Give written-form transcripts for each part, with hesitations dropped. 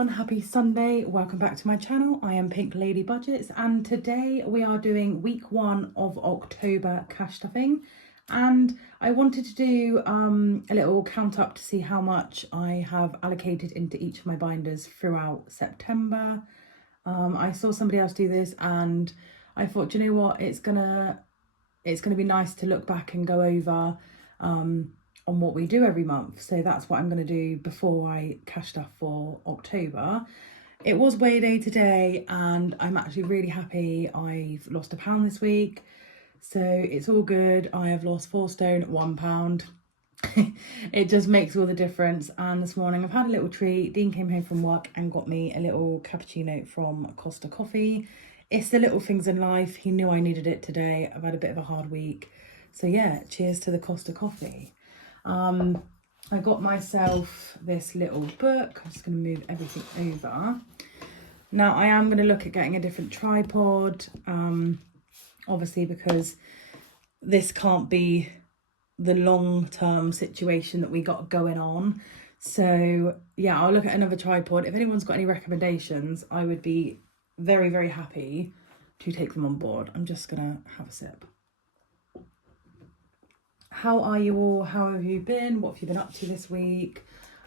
everyone, happy Sunday. Welcome back to my channel. I am Pink Lady Budgets and today we are doing week 1 of October cash stuffing, and I wanted to do a little count up to see how much I have allocated into each of my binders throughout September. I saw somebody else do this and I thought, you know what, it's gonna be nice to look back and go over on what we do every month. So that's what I'm going to do before I cash stuff for October. It was weigh day today and I'm actually really happy. I've lost £1 this week, so it's all good. I have lost 4 stone, £1. It just makes all the difference. And this morning I've had a little treat. Dean came home from work and got me a little cappuccino from Costa Coffee. It's the little things in life. He knew I needed it today. I've had a bit of a hard week, so yeah, cheers to the Costa Coffee. I got myself this little book. I'm just going to move everything over. Now I am going to look at getting a different tripod, obviously because this can't be the long-term situation that we got going on. So yeah, I'll look at another tripod. If anyone's got any recommendations, I would be very, very happy to take them on board. I'm just going to have a sip. How are you all? How have you been? What have you been up to this week?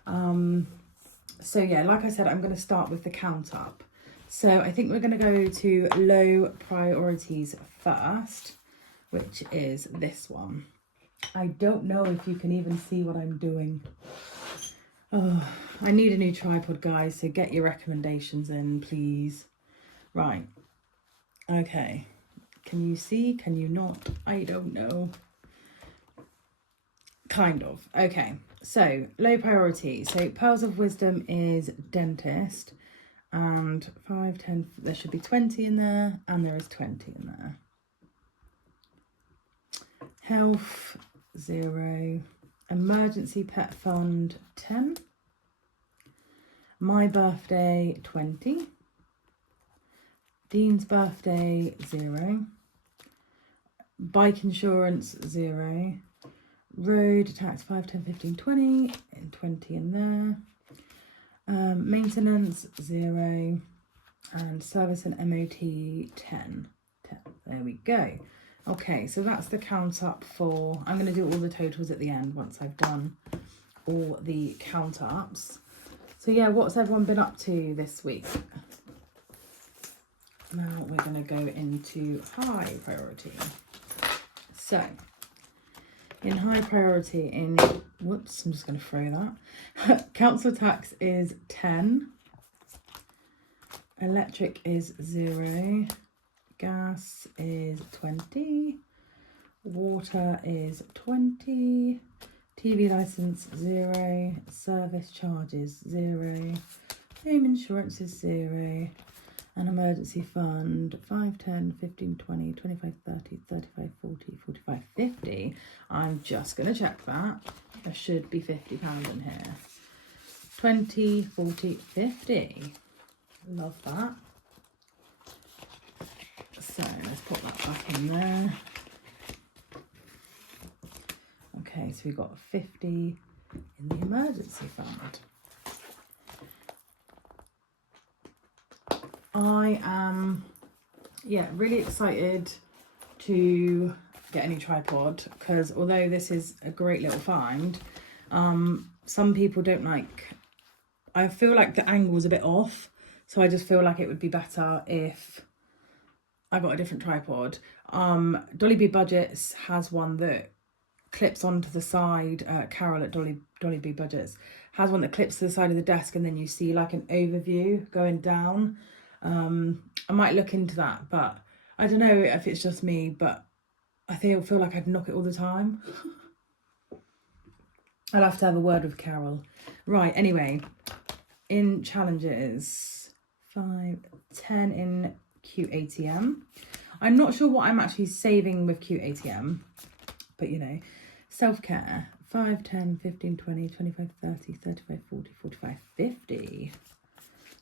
So yeah, like I said, I'm going to start with the count up. So I think we're going to go to low priorities first, which is this one. I don't know if you can even see what I'm doing. Oh, I need a new tripod, guys, so get your recommendations in, please. Right. Okay. Can you see? Can you not? I don't know. Kind of. Okay, so low priority. So Pearls of Wisdom is dentist, and 5, 10, there should be 20 in there, and there is 20 in there. Health, 0. Emergency Pet Fund, 10. My birthday, 20. Dean's birthday, 0. Bike insurance, 0. Road tax, 5, 10, 15, 20, and 20 in there. Maintenance, 0. And service and MOT, 10. There we go. Okay, so that's the count up for... I'm going to do all the totals at the end once I've done all the count ups. So yeah, what's everyone been up to this week? Now we're going to go into high priority. So... in high priority, whoops, I'm just going to throw that. Council tax is 10. Electric is 0. Gas is 20. Water is 20. TV license, 0. Service charges, 0. Home insurance is 0. An emergency fund, 5, 10, 15, 20, 25, 30, 35, 40, 45, 50. I'm just going to check that. There should be £50 in here. 20, 40, 50. Love that. So let's put that back in there. Okay, so we've got 50 in the emergency fund. I am, really excited to get a new tripod because although this is a great little find, some people don't like, I feel like the angle's a bit off, so I just feel like it would be better if I got a different tripod. Dolly B Budgets has one that clips onto the side. Carol at Dolly B Budgets has one that clips to the side of the desk and then you see like an overview going down. I might look into that, but I don't know if it's just me, but I feel like I'd knock it all the time. I'll have to have a word with Carol. Right, anyway, in challenges, 5, 10 in QATM. I'm not sure what I'm actually saving with QATM, but you know, self-care, 5, 10, 15, 20, 25, 30, 35, 40, 45, 50.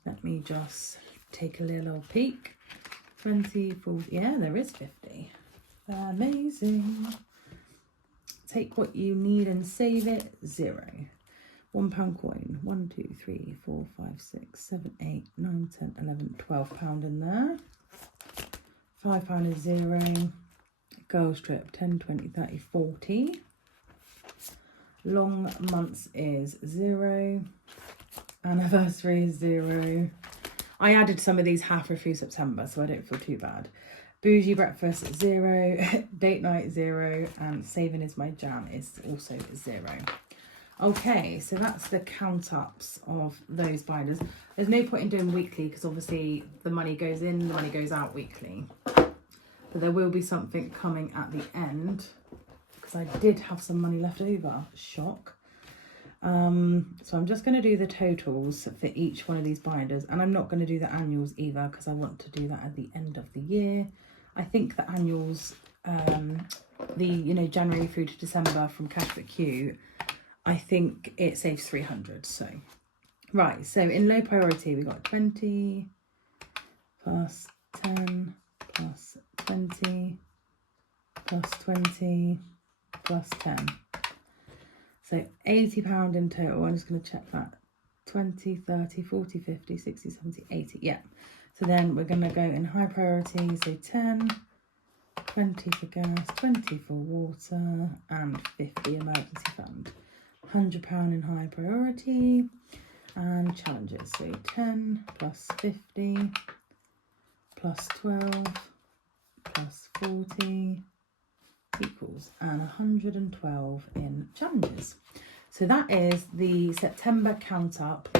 Let me just take a little peek. 20, 40, yeah, there is 50. Amazing. Take what you need and save it, 0. £1 coin. 1, 2, 3, 4, 5, 6, 7, 8, 9, 10, 11, £12 in there. £5 is 0. Girls trip 10, 20, 30, 40. Long months is 0. Anniversary is 0. I added some of these halfway through September, so I don't feel too bad. Bougie breakfast 0. Date night 0. And saving is my jam is also 0. Okay, so that's the count ups of those binders. There's no point in doing weekly because obviously the money goes in, the money goes out weekly. But there will be something coming at the end because I did have some money left over. Shock. So I'm just going to do the totals for each one of these binders, and I'm not going to do the annuals either because I want to do that at the end of the year. I think the annuals, January through to December from Cash But Cute, I think it saves 300. So right, so in low priority we got 20 plus 10 plus 20 plus 20 plus 10. So £80 in total. I'm just going to check that. 20, 30, 40, 50, 60, 70, 80. Yeah. So then we're going to go in high priority. So 10, 20 for gas, 20 for water, and 50 emergency fund. £100 in high priority. And challenges. So 10 plus 50 plus 12 plus 40 equals and 112 in challenges. So that is the September count up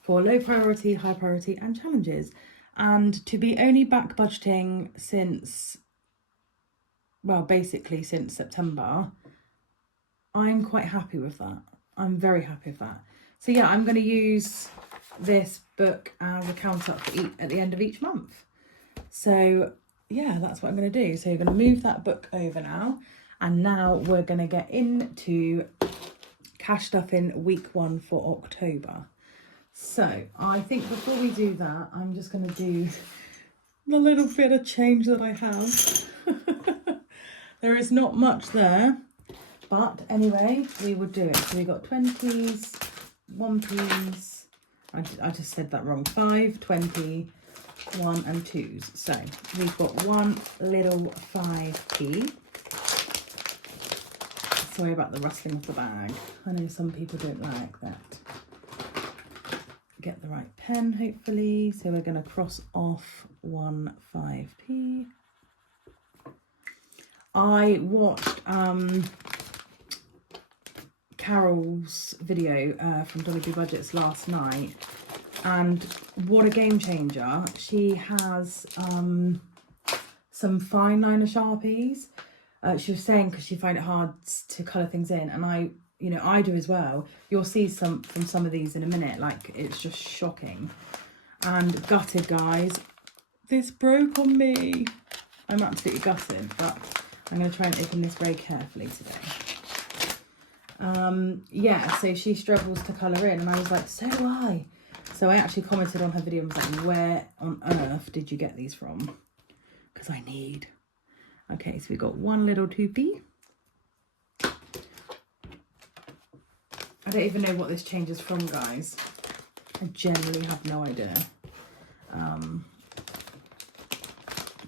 for low priority, high priority and challenges. And to be only back budgeting since, well, basically since September, I'm quite happy with that. I'm very happy with that. So yeah, I'm going to use this book as a count up for at the end of each month. So yeah, that's what I'm going to do. So you're going to move that book over now. And now we're going to get into cash stuffing week 1 for October. So I think before we do that, I'm just going to do the little bit of change that I have. There is not much there, but anyway, we would do it. So we got 20s, 1p's, I just said that wrong, 5, 20, 1 and 2s. So we've got one little 5p. Sorry about the rustling of the bag. I know some people don't like that. Get the right pen, hopefully. So we're going to cross off 1 5p. I watched Carol's video from Dolly B Budgets last night. And what a game changer. She has some fine liner Sharpies. She was saying because she find it hard to colour things in. And I do as well. You'll see some from some of these in a minute. Like, it's just shocking. And gutted, guys. This broke on me. I'm absolutely gutted. But I'm going to try and open this very carefully today. Yeah, so she struggles to colour in. And I was like, so do I. So I actually commented on her video and was like, where on earth did you get these from? Because I need. Okay, so we got one little 2p. I don't even know what this changes from, guys. I generally have no idea.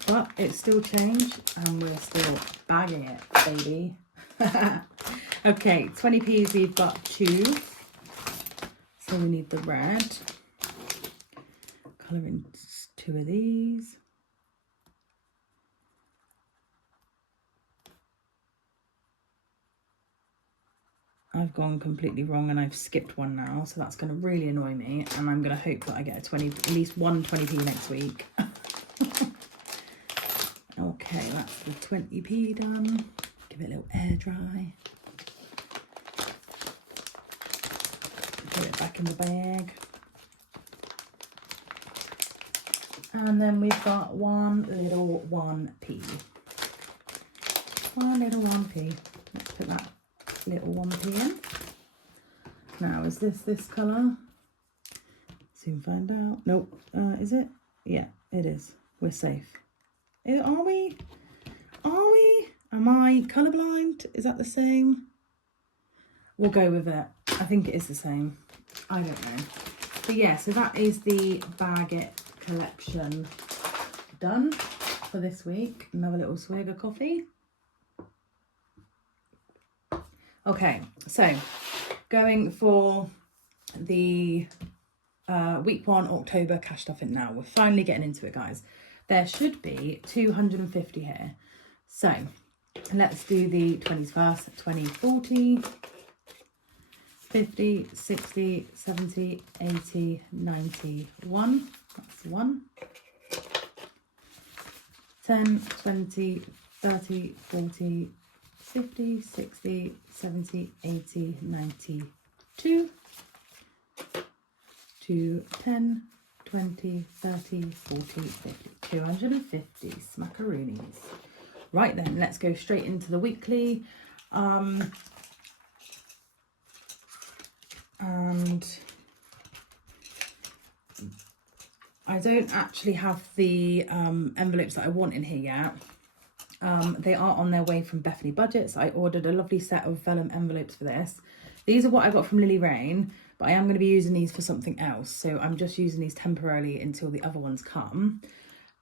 But it's still changed and we're still bagging it, baby. Okay, 20p's, we've got 2. So we need the red. Colour in 2 of these. I've gone completely wrong and I've skipped one now, so that's going to really annoy me, and I'm going to hope that I get at least one 20p next week. Okay, that's the 20p done. Give it a little air dry. Put it back in the bag. And then we've got one little 1p. One little 1p. Let's put that little 1p in. Now, is this colour? Soon find out. Nope. Is it? Yeah, it is. We're safe. Are we? Are we? Am I colourblind? Is that the same? We'll go with it. I think it is the same. I don't know. But yeah, so that is the Baguette collection done for this week. Another little swig of coffee. Okay, so going for the week 1 October cash stuffing now. We're finally getting into it, guys. There should be 250 here. So let's do the 20s first. 20, 40, 50, 60, 70, 80, 90, 1. That's 1. 10, 20, 30, 40, 50, 60, 70, 80, 90, 2. 2, 10, 20, 30, 40, 50, 250 smackaroonies. Right then, let's go straight into the weekly. And I don't actually have the envelopes that I want in here yet. They are on their way from Bethany Budgets. I ordered a lovely set of vellum envelopes for this. These are what I got from Lily Rain, but I am going to be using these for something else. So I'm just using these temporarily until the other ones come.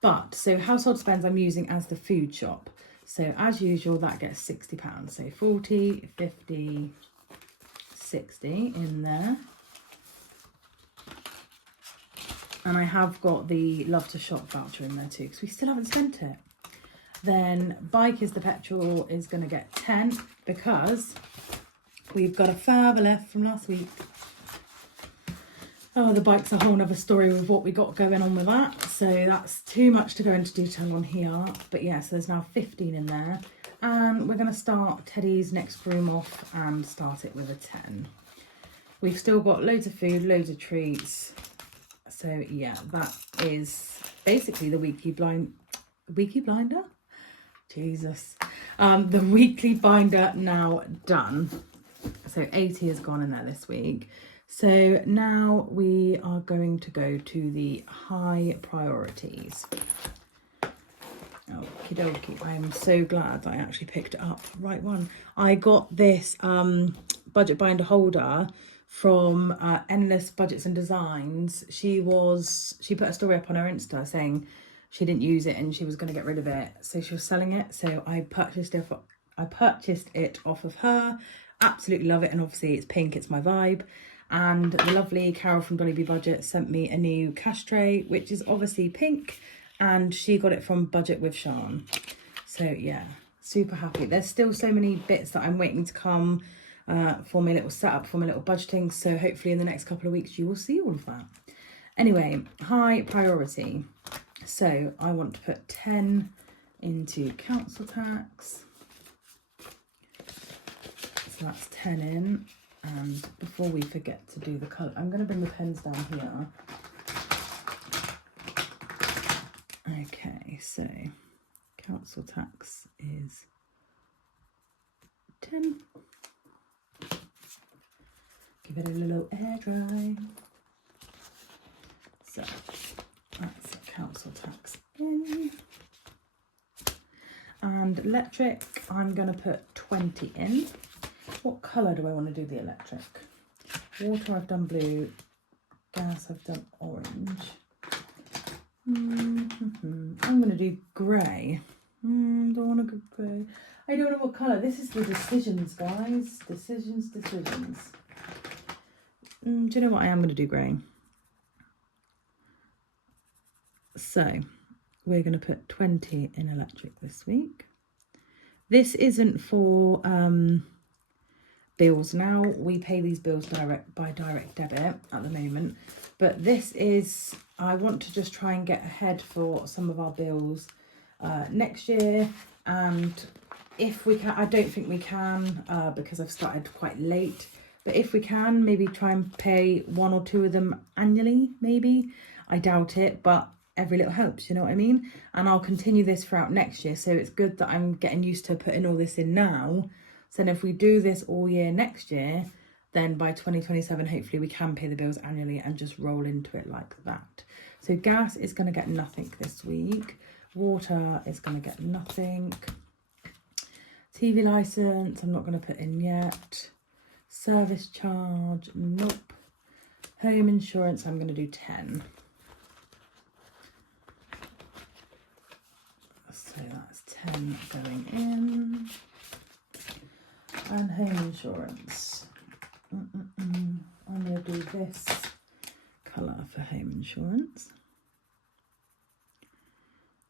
But, so Household Spends I'm using as the food shop. So as usual, that gets £60. So 40, 50, 60 in there. And I have got the Love to Shop voucher in there too, because we still haven't spent it. Then Bike is the Petrol is going to get 10 because we've got a further left from last week. Oh, the bike's a whole nother story with what we got going on with that. So that's too much to go into detail on here. But yeah, so there's now 15 in there. And we're going to start Teddy's next room off and start it with a 10. We've still got loads of food, loads of treats. So yeah, that is basically the weekly binder. Jesus. The weekly binder now done. So 80 has gone in there this week. So now we are going to go to the high priorities. Okie dokie. I am so glad that I actually picked it up. Right one. I got this budget binder holder from Endless Budgets and Designs. She put a story up on her Insta saying she didn't use it and she was going to get rid of it. So she was selling it. So I purchased it off of her. Absolutely love it. And obviously it's pink. It's my vibe. And the lovely Carol from Dolly B Budget sent me a new cash tray, which is obviously pink. And she got it from Budget with Sean. So yeah, super happy. There's still so many bits that I'm waiting to come for my little setup, for my little budgeting. So hopefully in the next couple of weeks, you will see all of that. Anyway, high priority. So I want to put 10 into council tax. So that's 10 in. And before we forget to do the colour, I'm going to bring the pens down here. Okay, so council tax is 10. Give it a little air dry. So that's council tax in. And electric, I'm going to put 20 in. What colour do I want to do the electric? Water, I've done blue. Gas, I've done orange. I'm going to do grey. Don't want to go grey. I don't know what colour. This is the decisions, guys. Decisions. Do you know what? I am going to do grey. So we're going to put 20 in electric this week. This isn't for bills. Now we pay these bills by direct debit at the moment, but this is, I want to just try and get ahead for some of our bills next year. And if we can, I don't think we can because I've started quite late, but if we can, maybe try and pay 1 or 2 of them annually, maybe. I doubt it, but every little helps, you know what I mean? And I'll continue this throughout next year. So it's good that I'm getting used to putting all this in now. So then if we do this all year next year, then by 2027, hopefully we can pay the bills annually and just roll into it like that. So gas is going to get nothing this week. Water is going to get nothing. TV license, I'm not going to put in yet. Service charge, nope. Home insurance, I'm going to do 10. So that's 10 going in. And home insurance. I'm going to do this colour for home insurance.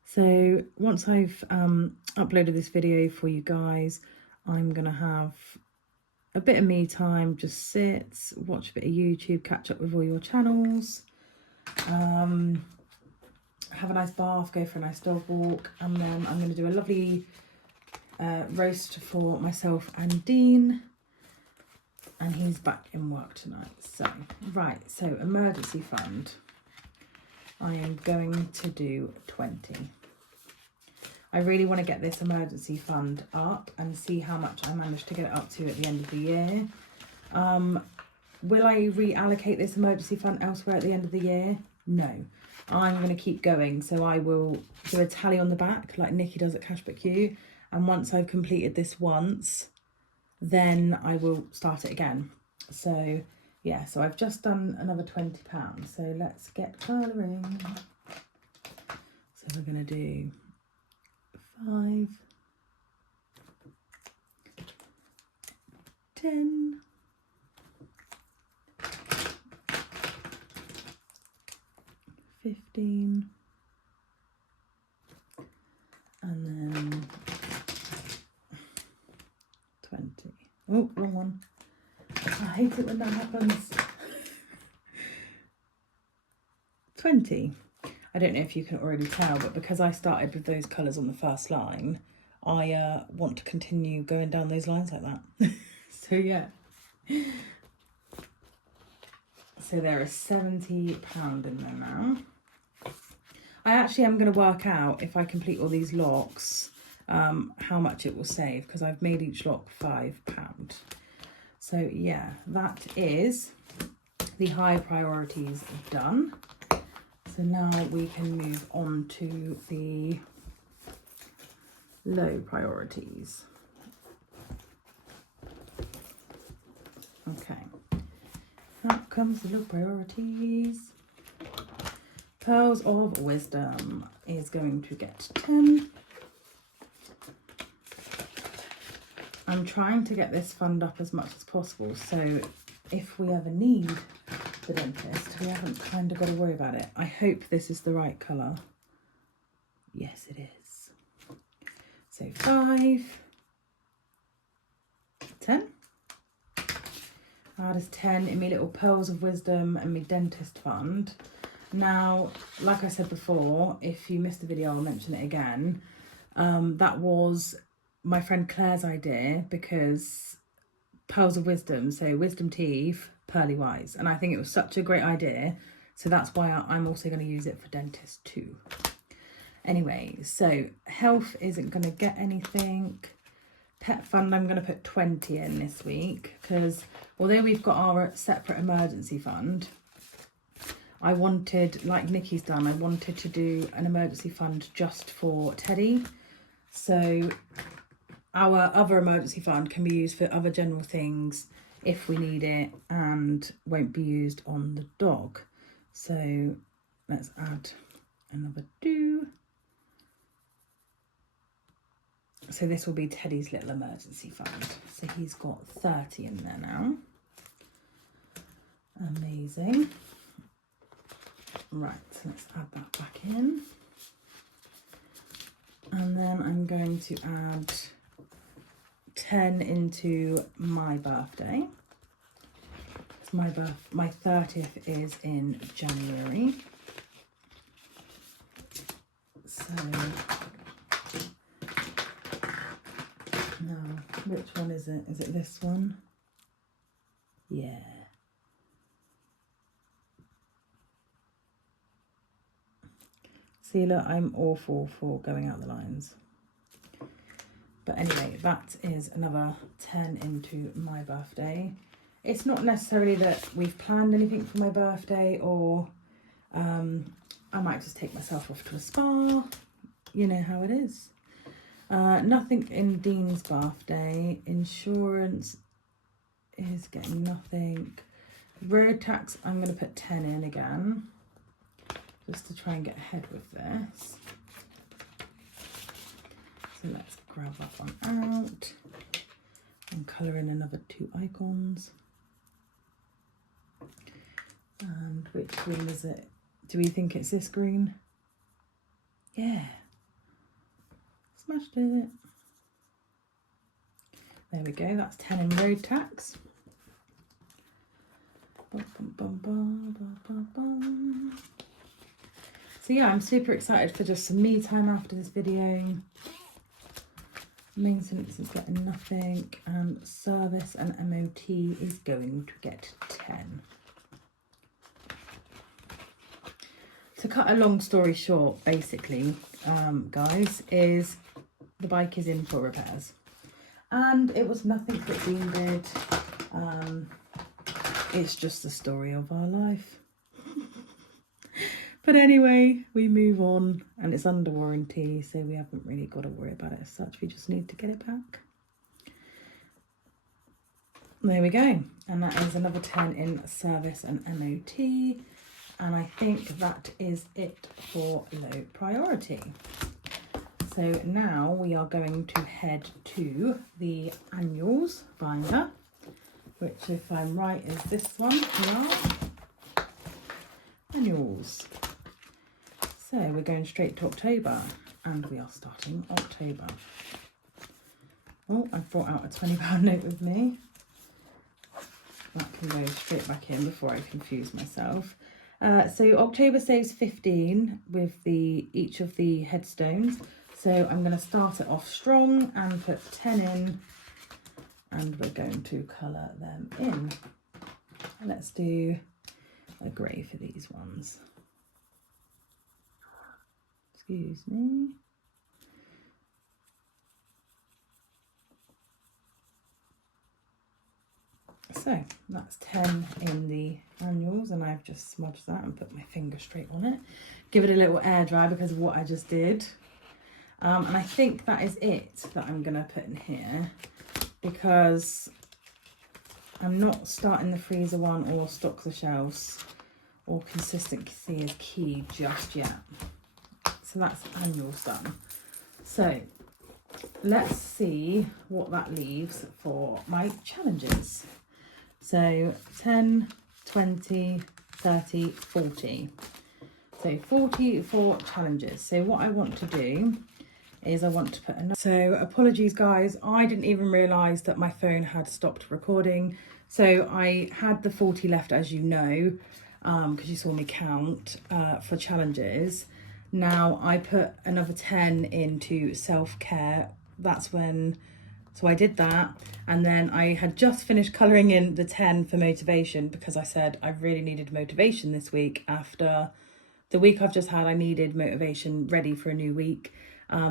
So once I've uploaded this video for you guys, I'm going to have a bit of me time, just sit, watch a bit of YouTube, catch up with all your channels, have a nice bath, go for a nice dog walk, and then I'm going to do a lovely roast for myself and Dean, and he's back in work tonight. So, right, so emergency fund, I am going to do 20. I really want to get this emergency fund up and see how much I manage to get it up to at the end of the year. Will I reallocate this emergency fund elsewhere at the end of the year? No. I'm going to keep going. So I will do a tally on the back like Nikki does at Cashback U. And once I've completed this once, then I will start it again. So yeah, so I've just done another £20. So let's get colouring. So we're going to do 5, 10, 15, and then 20. Oh, wrong one. I hate it when that happens. 20. I don't know if you can already tell, but because I started with those colours on the first line, I want to continue going down those lines like that. So yeah. So there is £70 in there now. I actually am going to work out, if I complete all these locks, how much it will save, because I've made each lock £5. So yeah, that is the high priorities done. So now we can move on to the low priorities. Okay, up comes the low priorities. Pearls of Wisdom is going to get 10. I'm trying to get this fund up as much as possible, so if we ever need the dentist, we haven't kind of got to worry about it. I hope this is the right colour. Yes, it is. So 5, 10. That is 10 in my little Pearls of Wisdom and my dentist fund. Now, like I said before, if you missed the video, I'll mention it again. That was my friend Claire's idea, because Pearls of Wisdom, so wisdom teeth, pearly whites, and I think it was such a great idea, so that's why I'm also going to use it for dentist too. Anyway, so health isn't going to get anything. Pet fund, I'm going to put 20 in this week, because although we've got our separate emergency fund, I wanted, like Nikki's done, I wanted to do an emergency fund just for Teddy. So our other emergency fund can be used for other general things if we need it, and won't be used on the dog. So let's add another 2. So this will be Teddy's little emergency fund. So he's got 30 in there now. Amazing. Right, so let's add that back in. And then I'm going to add 10 into my birthday. So my 30th is in January. So now, which one is it? Is it this one? Yeah. See, look, I'm awful for going out the lines. But anyway, that is another 10 into my birthday. It's not necessarily that we've planned anything for my birthday, or I might just take myself off to a spa. You know how it is. Nothing in Dean's birthday. Insurance, is getting nothing. Road tax, I'm going to put 10 in again, just to try and get ahead with this. So let's grab that one out and colour in another 2 icons. And which green is it? Do we think it's this green? Yeah. Smashed it. There we go, that's 10 in road tax. So yeah, I'm super excited for just some me time after this video. Maintenance is getting nothing, and service and MOT is going to get 10. To cut a long story short, basically, guys, is the bike is in for repairs. And it was nothing that Dean did. It's just the story of our life. But anyway, we move on, and it's under warranty, so we haven't really got to worry about it as such. We just need to get it back. There we go. And that is another 10 in service and MOT. And I think that is it for low priority. So now we are going to head to the annuals binder, which, if I'm right, is this one here. Annuals. So we're going straight to October, and we are starting October. Oh, I've brought out a £20 note with me. That can go straight back in before I confuse myself. So October saves 15 with each of the headstones. So I'm going to start it off strong and put 10 in, and we're going to colour them in. Let's do a grey for these ones. Excuse me. So that's 10 in the annuals, and I've just smudged that and put my finger straight on it. Give it a little air dry because of what I just did. And I think that is it that I'm going to put in here, because I'm not starting the freezer one or stock the shelves, or consistency is key just yet. So that's annuals done. So let's see what that leaves for my challenges. So 10, 20, 30, 40. So 44 challenges. So what I want to do is I want to put another. So apologies guys, I didn't even realise that my phone had stopped recording. So I had the 40 left, as you know, because you saw me count for challenges. Now I put another 10 into self-care. That's when, so I did that, and then I had just finished colouring in the 10 for motivation, because I said I really needed motivation this week. After the week I've just had, I needed motivation ready for a new week.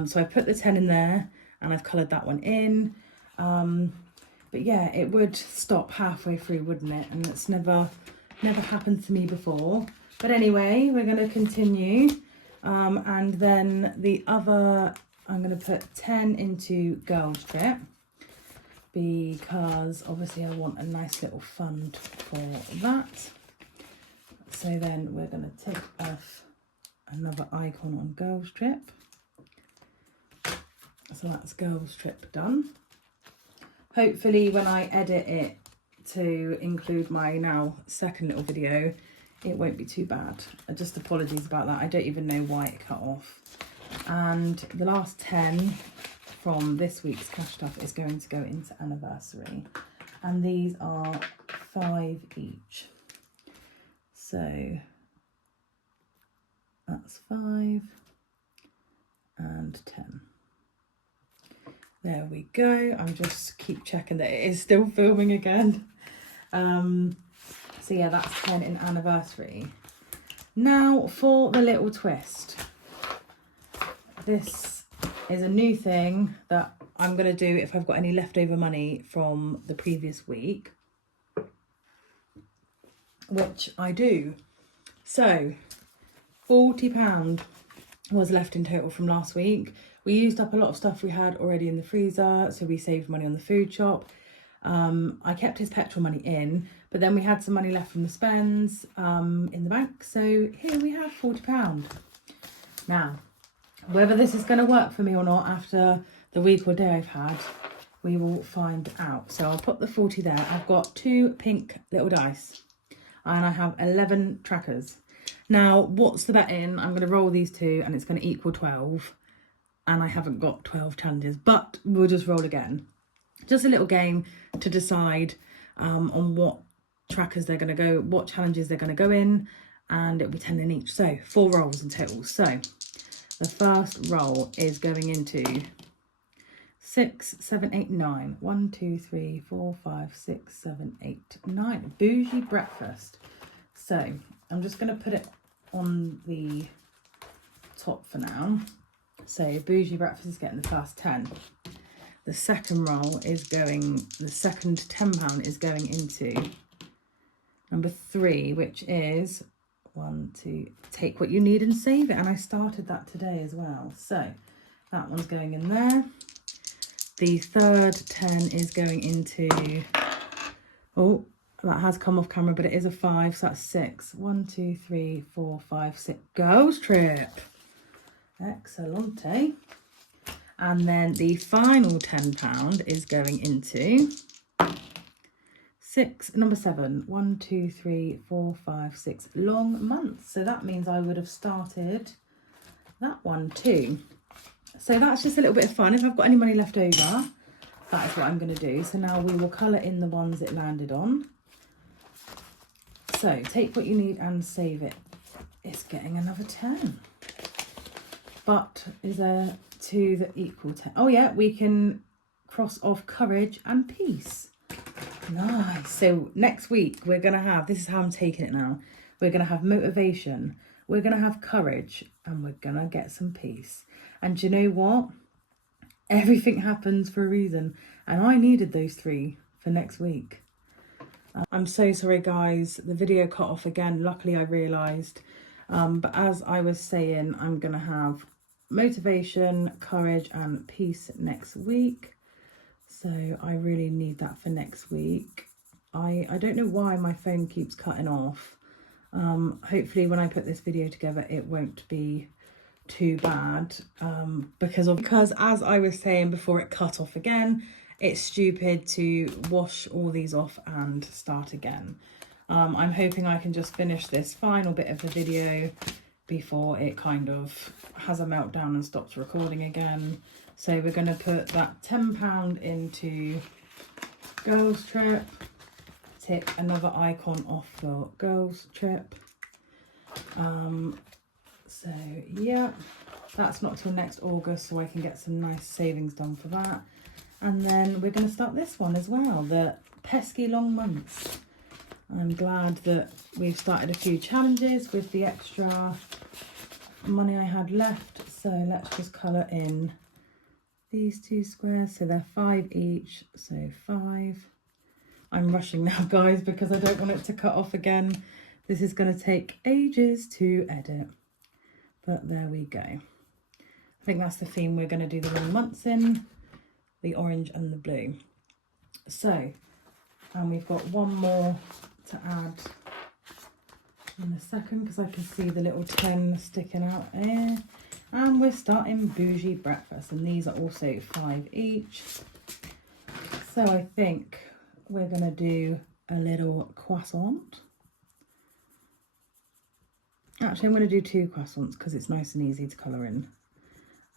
So I put the 10 in there, and I've coloured that one in. But yeah, it would stop halfway through, wouldn't it? And it's never happened to me before. But anyway, we're going to continue. And then the other, I'm going to put 10 into Girls Trip, because obviously I want a nice little fund for that. So then we're going to take off another icon on Girls Trip. So that's Girls Trip done. Hopefully when I edit it to include my now second little video, it won't be too bad. Just apologies about that. I don't even know why it cut off. And the last 10 from this week's cash stuff is going to go into anniversary. And these are 5 each. So that's 5 and 10. There we go. I'm just keep checking that it is still filming again. So yeah, that's 10 in anniversary. Now for the little twist. This is a new thing that I'm going to do if I've got any leftover money from the previous week, which I do. So £40 was left in total from last week. We used up a lot of stuff we had already in the freezer, so we saved money on the food shop. I kept his petrol money in, but then we had some money left from the spends in the bank. So here we have £40. Now, whether this is going to work for me or not after the week or day I've had, we will find out. So I'll put the 40 there. I've got 2 pink little dice and I have 11 trackers. Now, what's the bet in? I'm going to roll these 2 and it's going to equal 12. And I haven't got 12 challenges, but we'll just roll again. Just a little game to decide on what trackers they're going to go, what challenges they're going to go in, and it'll be 10 in each. So 4 rolls in total. So the first roll is going into 6, 7, 8, 9. 1, 2, 3, 4, 5, 6, 7, 8, 9. Bougie breakfast. So I'm just going to put it on the top for now. So bougie breakfast is getting the first 10. The second roll is going, the second £10 is going into number 3, which is 1, 2, take what you need and save it. And I started that today as well. So that one's going in there. The third 10 is going into, oh, that has come off camera, but it is a 5, so that's 6. 1, 2, 3, 4, 5, 6. Girls trip. Excellente. And then the final £10 is going into number 7. 1, 2, 3, 4, 5, 6. Long months. So that means I would have started that one too. So that's just a little bit of fun. If I've got any money left over, that is what I'm going to do. So now we will colour in the ones it landed on. So take what you need and save it. It's getting another 10. But is there 2 that equal 10? Oh yeah, we can cross off courage and peace. Nice. So next week we're going to have, this is how I'm taking it now. We're going to have motivation. We're going to have courage and we're going to get some peace. And do you know what? Everything happens for a reason. And I needed those 3 for next week. I'm so sorry, guys. The video cut off again. Luckily, I realised. But as I was saying, I'm going to have motivation, courage and peace next week. So I really need that for next week. I don't know why my phone keeps cutting off. Hopefully when I put this video together, it won't be too bad. Because as I was saying before it cut off again, it's stupid to wash all these off and start again. I'm hoping I can just finish this final bit of the video before it kind of has a meltdown and stops recording again. So we're going to put that £10 into girls trip, tick another icon off for girls trip. So yeah, that's not till next August, so I can get some nice savings done for that. And then we're going to start this one as well, the pesky long months. I'm glad that we've started a few challenges with the extra money I had left. So let's just colour in these 2 squares. So they're 5 each, so 5. I'm rushing now, guys, because I don't want it to cut off again. This is going to take ages to edit. But there we go. I think that's the theme we're going to do the long months in. The orange and the blue. So, and we've got one more to add in a second because I can see the little 10 sticking out here. And we're starting bougie breakfast, and these are also 5 each. So I think we're going to do a little croissant. Actually, I'm going to do 2 croissants because it's nice and easy to colour in.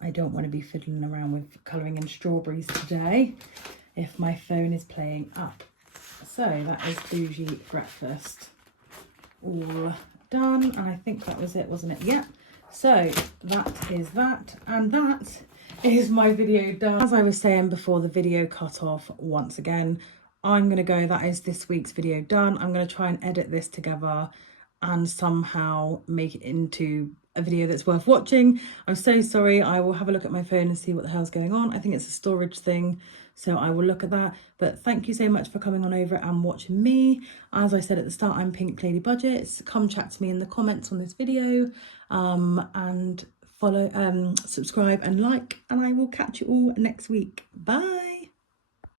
I don't want to be fiddling around with colouring in strawberries today if my phone is playing up. So that is bougie breakfast all done. And I think that was it, wasn't it? Yeah. So that is that. And that is my video done. As I was saying before the video cut off once again, I'm going to go, that is this week's video done. I'm going to try and edit this together and somehow make it into a video that's worth watching. I'm so sorry. I will have a look at my phone and see what the hell's going on. I think it's a storage thing, so I will look at that. But thank you so much for coming on over and watching me. As I said at the start, I'm Pink Lady Budgets. Come chat to me in the comments on this video, and follow, subscribe and like, and I will catch you all next week. Bye.